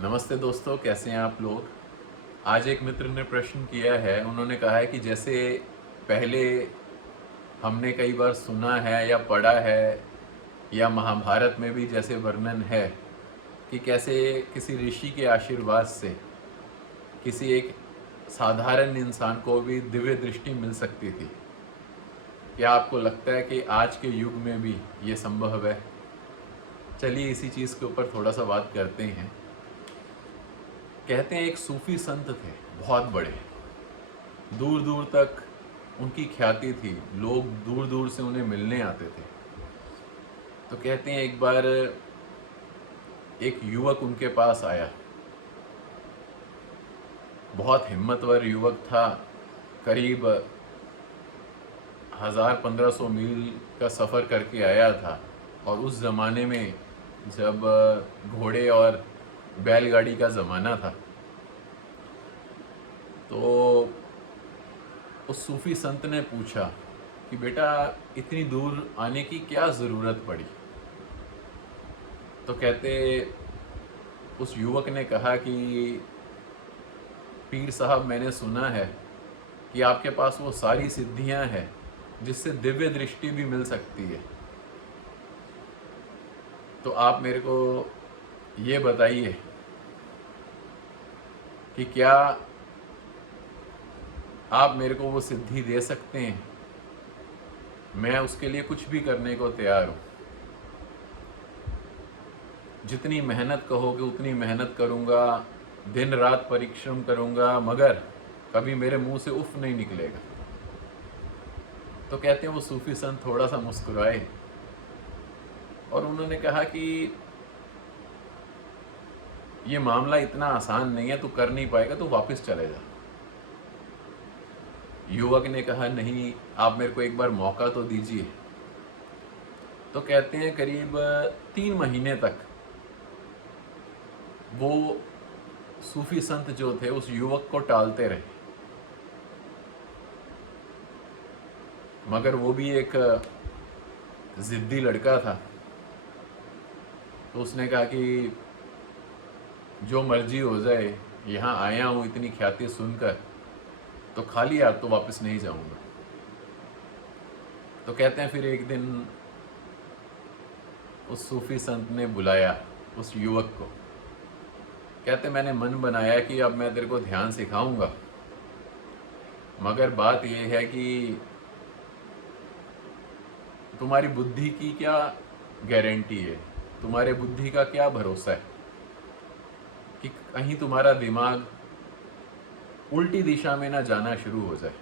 नमस्ते दोस्तों, कैसे हैं आप लोग। आज एक मित्र ने प्रश्न किया है। उन्होंने कहा है कि जैसे पहले हमने कई बार सुना है या पढ़ा है या महाभारत में भी जैसे वर्णन है कि कैसे किसी ऋषि के आशीर्वाद से किसी एक साधारण इंसान को भी दिव्य दृष्टि मिल सकती थी। क्या आपको लगता है कि आज के युग में भी ये संभव है? चलिए इसी चीज़ के ऊपर थोड़ा सा बात करते हैं। कहते हैं एक सूफी संत थे, बहुत बड़े, दूर दूर तक उनकी ख्याति थी, लोग दूर दूर से उन्हें मिलने आते थे। तो कहते हैं एक बार एक युवक उनके पास आया, बहुत हिम्मतवर युवक था, करीब 1000-1500 मील का सफ़र करके आया था। और उस ज़माने में जब घोड़े और बैलगाड़ी का ज़माना था, तो उस सूफी संत ने पूछा कि बेटा, इतनी दूर आने की क्या ज़रूरत पड़ी? तो कहते उस युवक ने कहा कि पीर साहब, मैंने सुना है कि आपके पास वो सारी सिद्धियां हैं जिससे दिव्य दृष्टि भी मिल सकती है। तो आप मेरे को ये बताइए कि क्या आप मेरे को वो सिद्धि दे सकते हैं? मैं उसके लिए कुछ भी करने को तैयार हूँ। जितनी मेहनत कहोगे उतनी मेहनत करूँगा, दिन रात परिश्रम करूँगा, मगर कभी मेरे मुंह से उफ नहीं निकलेगा। तो कहते हैं वो सूफी संत थोड़ा सा मुस्कुराए और उन्होंने कहा कि ये मामला इतना आसान नहीं है, तू कर नहीं पाएगा, तू वापस चले जा। युवक ने कहा, नहीं, आप मेरे को एक बार मौका तो दीजिए। तो कहते हैं करीब 3 महीने तक वो सूफी संत जो थे उस युवक को टालते रहे, मगर वो भी एक जिद्दी लड़का था। तो उसने कहा कि जो मर्जी हो जाए, यहाँ आया हूँ इतनी ख्याति सुनकर, तो खाली हाथ तो वापस नहीं जाऊँगा। तो कहते हैं फिर एक दिन उस सूफी संत ने बुलाया उस युवक को। कहते मैंने मन बनाया कि अब मैं तेरे को ध्यान सिखाऊंगा, मगर बात यह है कि तुम्हारी बुद्धि की क्या गारंटी है, तुम्हारे बुद्धि का क्या भरोसा है कि कहीं तुम्हारा दिमाग उल्टी दिशा में ना जाना शुरू हो जाए।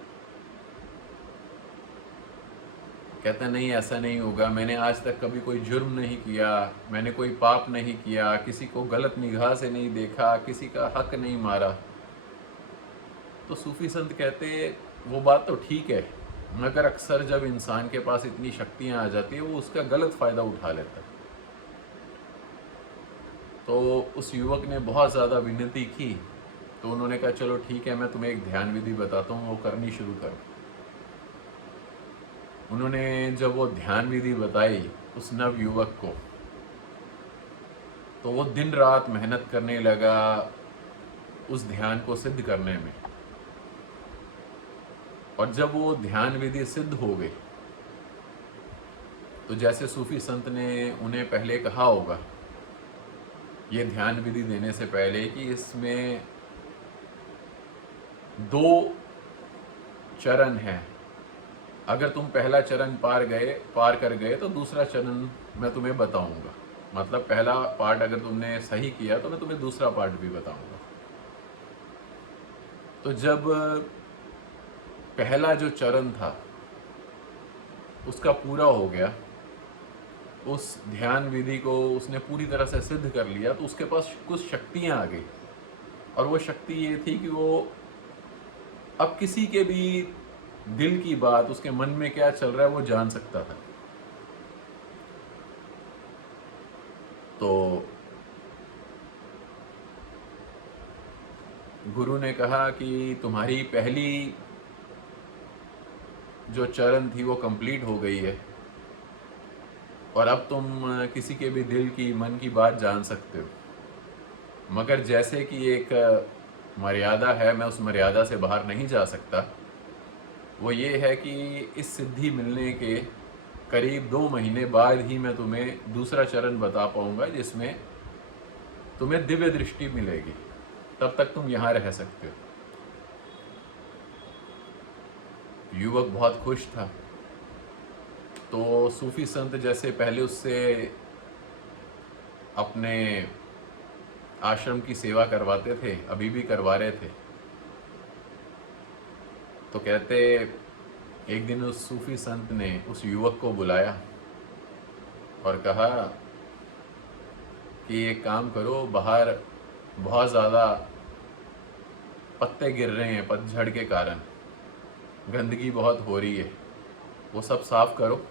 कहता नहीं, ऐसा नहीं होगा, मैंने आज तक कभी कोई जुर्म नहीं किया, मैंने कोई पाप नहीं किया, किसी को गलत निगाह से नहीं देखा, किसी का हक नहीं मारा। तो सूफी संत कहते वो बात तो ठीक है, मगर अक्सर जब इंसान के पास इतनी शक्तियां आ जाती है वो उसका गलत फ़ायदा उठा लेता है। तो उस युवक ने बहुत ज़्यादा विनती की। तो उन्होंने कहा चलो ठीक है, मैं तुम्हें एक ध्यान विधि बताता हूँ, वो करनी शुरू करो। उन्होंने जब वो ध्यान विधि बताई उस नव युवक को, तो वो दिन रात मेहनत करने लगा उस ध्यान को सिद्ध करने में। और जब वो ध्यान विधि सिद्ध हो गई, तो जैसे सूफी संत ने उन्हें पहले कहा होगा ये ध्यान विधि देने से पहले कि इसमें 2 चरण हैं, अगर तुम पहला चरण पार कर गए तो दूसरा चरण मैं तुम्हें बताऊंगा। मतलब पहला पार्ट अगर तुमने सही किया तो मैं तुम्हें दूसरा पार्ट भी बताऊंगा। तो जब पहला जो चरण था उसका पूरा हो गया, उस ध्यान विधि को उसने पूरी तरह से सिद्ध कर लिया, तो उसके पास कुछ शक्तियां आ गई। और वो शक्ति ये थी कि वो अब किसी के भी दिल की बात, उसके मन में क्या चल रहा है, वो जान सकता था। तो गुरु ने कहा कि तुम्हारी पहली जो चरण थी वो कंप्लीट हो गई है और अब तुम किसी के भी दिल की, मन की बात जान सकते हो। मगर जैसे कि एक मर्यादा है, मैं उस मर्यादा से बाहर नहीं जा सकता। वो ये है कि इस सिद्धि मिलने के करीब 2 महीने बाद ही मैं तुम्हें दूसरा चरण बता पाऊंगा जिसमें तुम्हें दिव्य दृष्टि मिलेगी। तब तक तुम यहाँ रह सकते हो। युवक बहुत खुश था। तो सूफी संत जैसे पहले उससे अपने आश्रम की सेवा करवाते थे, अभी भी करवा रहे थे। तो कहते एक दिन उस सूफी संत ने उस युवक को बुलाया और कहा कि एक काम करो, बाहर बहुत ज़्यादा पत्ते गिर रहे हैं पतझड़ के कारण, गंदगी बहुत हो रही है, वो सब साफ करो।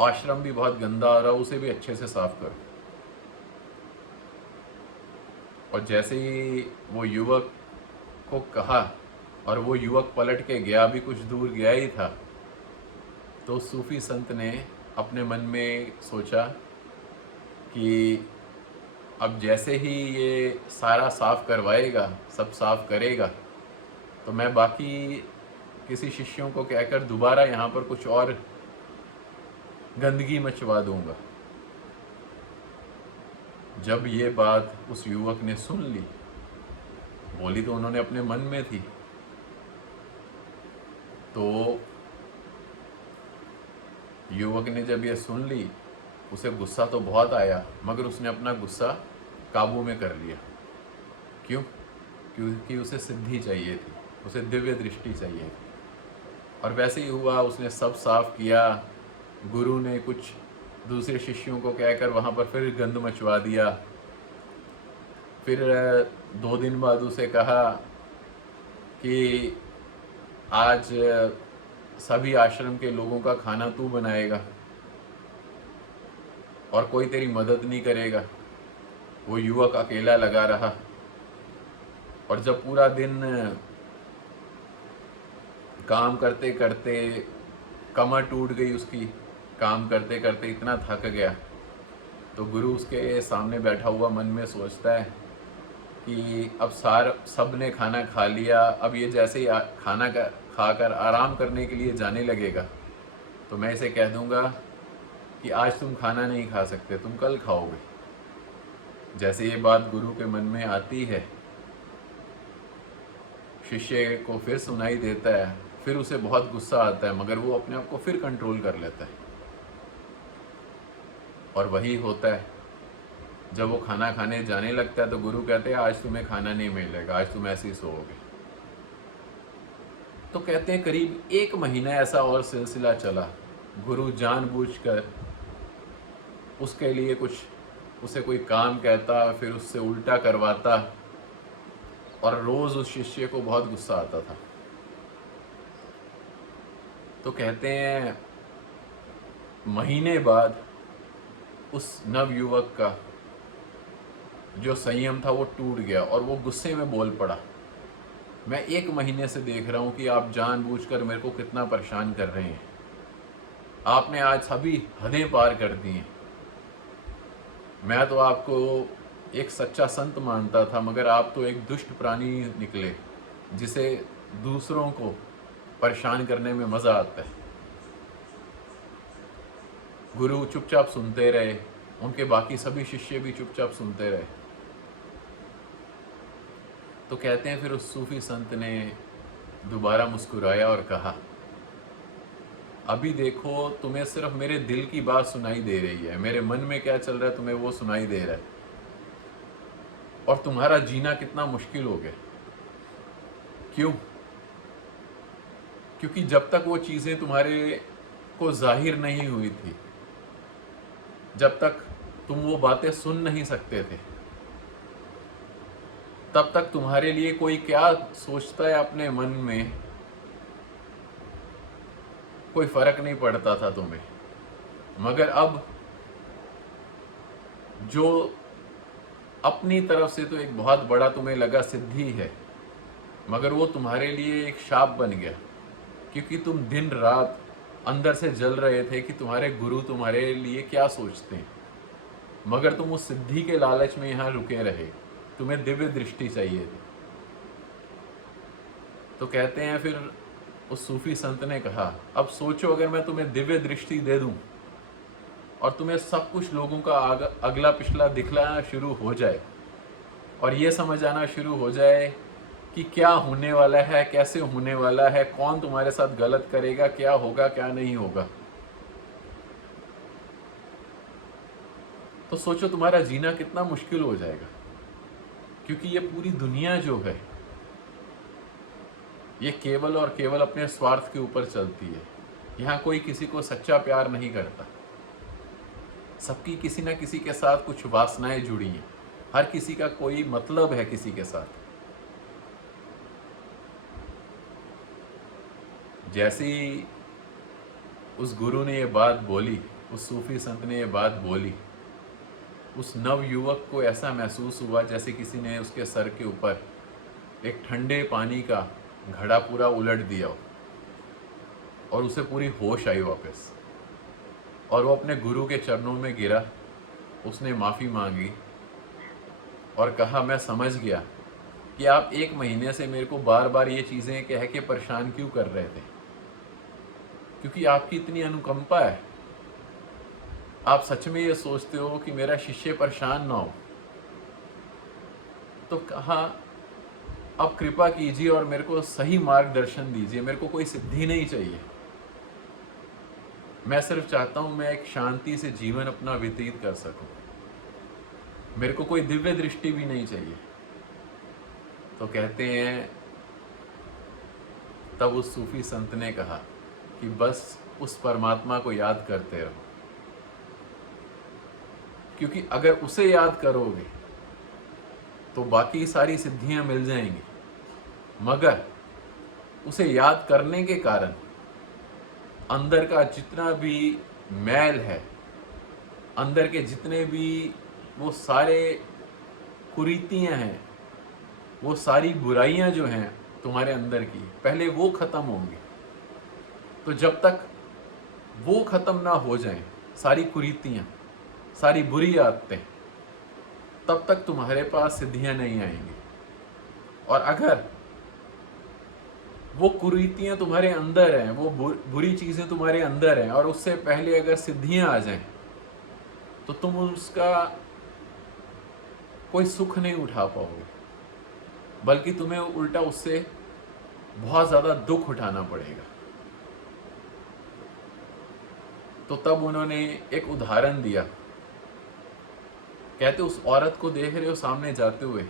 आश्रम भी बहुत गंदा आ रहा है, उसे भी अच्छे से साफ करो। और जैसे ही वो युवक को कहा और वो युवक पलट के गया, भी कुछ दूर गया ही था, तो सूफी संत ने अपने मन में सोचा कि अब जैसे ही ये सारा साफ करवाएगा, सब साफ करेगा, तो मैं बाकी किसी शिष्यों को कहकर दोबारा यहाँ पर कुछ और गंदगी मचवा दूंगा। जब ये बात उस युवक ने सुन ली, बोली तो उन्होंने अपने मन में थी, तो युवक ने जब ये सुन ली, उसे गुस्सा तो बहुत आया, मगर उसने अपना गुस्सा काबू में कर लिया। क्यों? क्योंकि उसे सिद्धि चाहिए थी, उसे दिव्य दृष्टि चाहिए थी। और वैसे ही हुआ, उसने सब साफ किया। गुरु ने कुछ दूसरे शिष्यों को कहकर वहाँ पर फिर गंद मचवा दिया। फिर 2 दिन बाद उसे कहा कि आज सभी आश्रम के लोगों का खाना तू बनाएगा और कोई तेरी मदद नहीं करेगा। वो युवक अकेला लगा रहा और जब पूरा दिन काम करते करते कमर टूट गई उसकी, काम करते करते इतना थक गया, तो गुरु उसके सामने बैठा हुआ मन में सोचता है कि अब सब ने खाना खा लिया, अब ये जैसे ही खाना खाकर आराम करने के लिए जाने लगेगा, तो मैं इसे कह दूंगा कि आज तुम खाना नहीं खा सकते, तुम कल खाओगे। जैसे ये बात गुरु के मन में आती है, शिष्य को फिर सुनाई देता है, फिर उसे बहुत गुस्सा आता है, मगर वो अपने आप को फिर कंट्रोल कर लेता है। और वही होता है, जब वो खाना खाने जाने लगता है तो गुरु कहते हैं आज तुम्हें खाना नहीं मिलेगा, आज तुम ऐसे ही सोओगे। तो कहते हैं करीब 1 महीना ऐसा और सिलसिला चला। गुरु जानबूझकर उसके लिए उसे कोई काम कहता, फिर उससे उल्टा करवाता, और रोज उस शिष्य को बहुत गुस्सा आता था। तो कहते हैं महीने बाद उस नवयुवक का जो संयम था वो टूट गया और वो गुस्से में बोल पड़ा, मैं 1 महीने से देख रहा हूँ कि आप जानबूझकर मेरे को कितना परेशान कर रहे हैं। आपने आज सभी हदें पार कर दी हैं। मैं तो आपको एक सच्चा संत मानता था, मगर आप तो एक दुष्ट प्राणी निकले जिसे दूसरों को परेशान करने में मज़ा आता है। गुरु चुपचाप सुनते रहे, उनके बाकी सभी शिष्य भी चुपचाप सुनते रहे। तो कहते हैं फिर उस सूफी संत ने दोबारा मुस्कुराया और कहा, अभी देखो तुम्हें सिर्फ मेरे दिल की बात सुनाई दे रही है, मेरे मन में क्या चल रहा है तुम्हें वो सुनाई दे रहा है, और तुम्हारा जीना कितना मुश्किल हो गया। क्यों? क्योंकि जब तक वो चीज़ें तुम्हारे को जाहिर नहीं हुई थी, जब तक तुम वो बातें सुन नहीं सकते थे, तब तक तुम्हारे लिए कोई क्या सोचता है अपने मन में कोई फर्क नहीं पड़ता था तुम्हें। मगर अब जो अपनी तरफ से तो एक बहुत बड़ा तुम्हें लगा सिद्धि है, मगर वो तुम्हारे लिए एक शाप बन गया, क्योंकि तुम दिन रात अंदर से जल रहे थे कि तुम्हारे गुरु तुम्हारे लिए क्या सोचते हैं, मगर तुम उस सिद्धि के लालच में यहाँ रुके रहे। तुम्हें दिव्य दृष्टि चाहिए थी। तो कहते हैं फिर उस सूफी संत ने कहा, अब सोचो अगर मैं तुम्हें दिव्य दृष्टि दे दूं और तुम्हें सब कुछ लोगों का अगला पिछला दिखलाना शुरू हो जाए और ये समझ आना शुरू हो जाए कि क्या होने वाला है, कैसे होने वाला है, कौन तुम्हारे साथ गलत करेगा, क्या होगा क्या नहीं होगा, तो सोचो तुम्हारा जीना कितना मुश्किल हो जाएगा। क्योंकि ये पूरी दुनिया जो है ये केवल और केवल अपने स्वार्थ के ऊपर चलती है। यहाँ कोई किसी को सच्चा प्यार नहीं करता। सबकी किसी ना किसी के साथ कुछ वासनाएं जुड़ी हैं। हर किसी का कोई मतलब है किसी के साथ। जैसे ही उस गुरु ने ये बात बोली, उस सूफी संत ने ये बात बोली, उस नव युवक को ऐसा महसूस हुआ जैसे किसी ने उसके सर के ऊपर एक ठंडे पानी का घड़ा पूरा उलट दिया हो और उसे पूरी होश आई वापस, और वो अपने गुरु के चरणों में गिरा। उसने माफ़ी मांगी और कहा, मैं समझ गया कि आप 1 महीने से मेरे को बार बार ये चीज़ें कह के परेशान क्यों कर रहे थे, क्योंकि आपकी इतनी अनुकंपा है। आप सच में ये सोचते हो कि मेरा शिष्य परेशान ना हो। तो कहा, अब कृपा कीजिए और मेरे को सही मार्गदर्शन दीजिए। मेरे को कोई सिद्धि नहीं चाहिए, मैं सिर्फ चाहता हूं मैं एक शांति से जीवन अपना व्यतीत कर सकूं। मेरे को कोई दिव्य दृष्टि भी नहीं चाहिए। तो कहते हैं तब उस सूफी संत ने कहा कि बस उस परमात्मा को याद करते रहो, क्योंकि अगर उसे याद करोगे तो बाकी सारी सिद्धियां मिल जाएंगी, मगर उसे याद करने के कारण अंदर का जितना भी मैल है, अंदर के जितने भी वो सारे कुरीतियां हैं, वो सारी बुराइयां जो हैं तुम्हारे अंदर की, पहले वो खत्म होंगी। तो जब तक वो खत्म ना हो जाएं, सारी कुरीतियां, सारी बुरी आदतें, तब तक तुम्हारे पास सिद्धियां नहीं आएंगी। और अगर वो कुरीतियां तुम्हारे अंदर हैं, वो बुरी चीजें तुम्हारे अंदर हैं, और उससे पहले अगर सिद्धियां आ जाएं, तो तुम उसका कोई सुख नहीं उठा पाओगे, बल्कि तुम्हें उल्टा उससे बहुत ज्यादा दुख उठाना पड़ेगा। तो तब उन्होंने एक उदाहरण दिया। कहते, उस औरत को देख रहे हो सामने जाते हुए?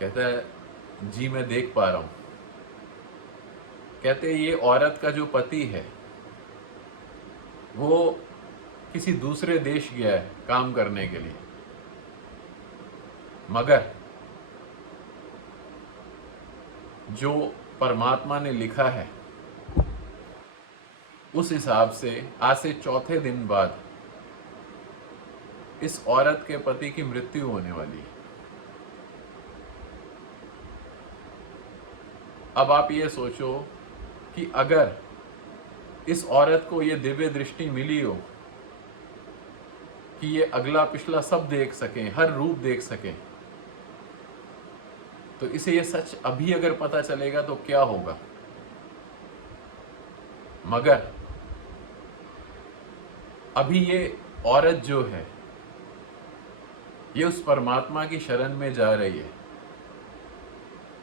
कहता है, जी मैं देख पा रहा हूं। कहते, ये औरत का जो पति है वो किसी दूसरे देश गया है काम करने के लिए, मगर जो परमात्मा ने लिखा है उस हिसाब से आज से 4थे दिन बाद इस औरत के पति की मृत्यु होने वाली है। अब आप ये सोचो कि अगर इस औरत को ये दिव्य दृष्टि मिली हो कि ये अगला पिछला सब देख सकें, हर रूप देख सकें, तो इसे ये सच अभी अगर पता चलेगा तो क्या होगा। मगर अभी ये औरत जो है ये उस परमात्मा की शरण में जा रही है,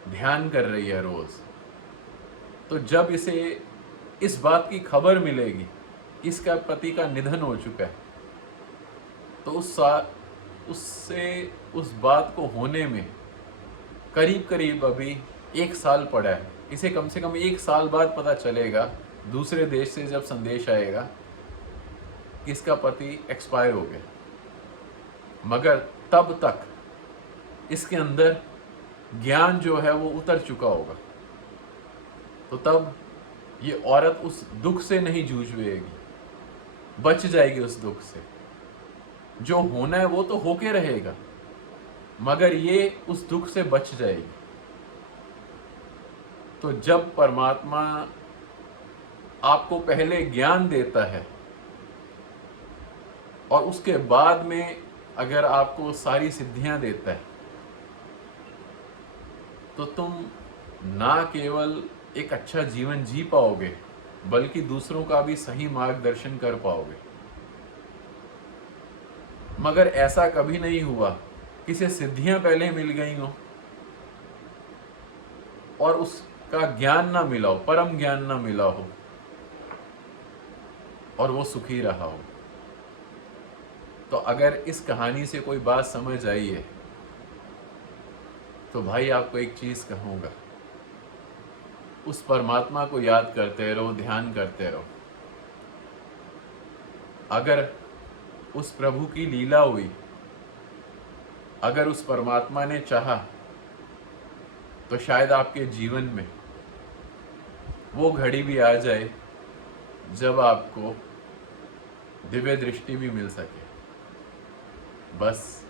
ध्यान कर रही है रोज। तो जब इसे इस बात की खबर मिलेगी कि इसका पति का निधन हो चुका है, तो उससे उस बात को होने में करीब करीब अभी 1 साल पड़ा है। इसे कम से कम 1 साल बाद पता चलेगा, दूसरे देश से जब संदेश आएगा कि इसका पति एक्सपायर हो गया। मगर तब तक इसके अंदर ज्ञान जो है वो उतर चुका होगा। तो तब ये औरत उस दुख से नहीं जूझेगी, बच जाएगी उस दुख से। जो होना है वो तो होके रहेगा, मगर ये उस दुख से बच जाएगी। तो जब परमात्मा आपको पहले ज्ञान देता है और उसके बाद में अगर आपको सारी सिद्धियां देता है तो तुम ना केवल एक अच्छा जीवन जी पाओगे बल्कि दूसरों का भी सही मार्गदर्शन कर पाओगे। मगर ऐसा कभी नहीं हुआ कि से सिद्धियां पहले मिल गई हो और उसका ज्ञान ना मिला हो, परम ज्ञान ना मिला हो और वो सुखी रहा हो। तो अगर इस कहानी से कोई बात समझ आई है तो भाई आपको एक चीज कहूंगा, उस परमात्मा को याद करते रहो, ध्यान करते रहो। अगर उस प्रभु की लीला हुई, अगर उस परमात्मा ने चाहा तो शायद आपके जीवन में वो घड़ी भी आ जाए जब आपको दिव्य दृष्टि भी मिल सके। बस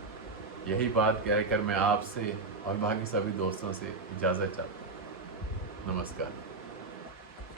यही बात कहकर मैं आपसे और बाकी सभी दोस्तों से इजाज़त चाहता हूँ। नमस्कार।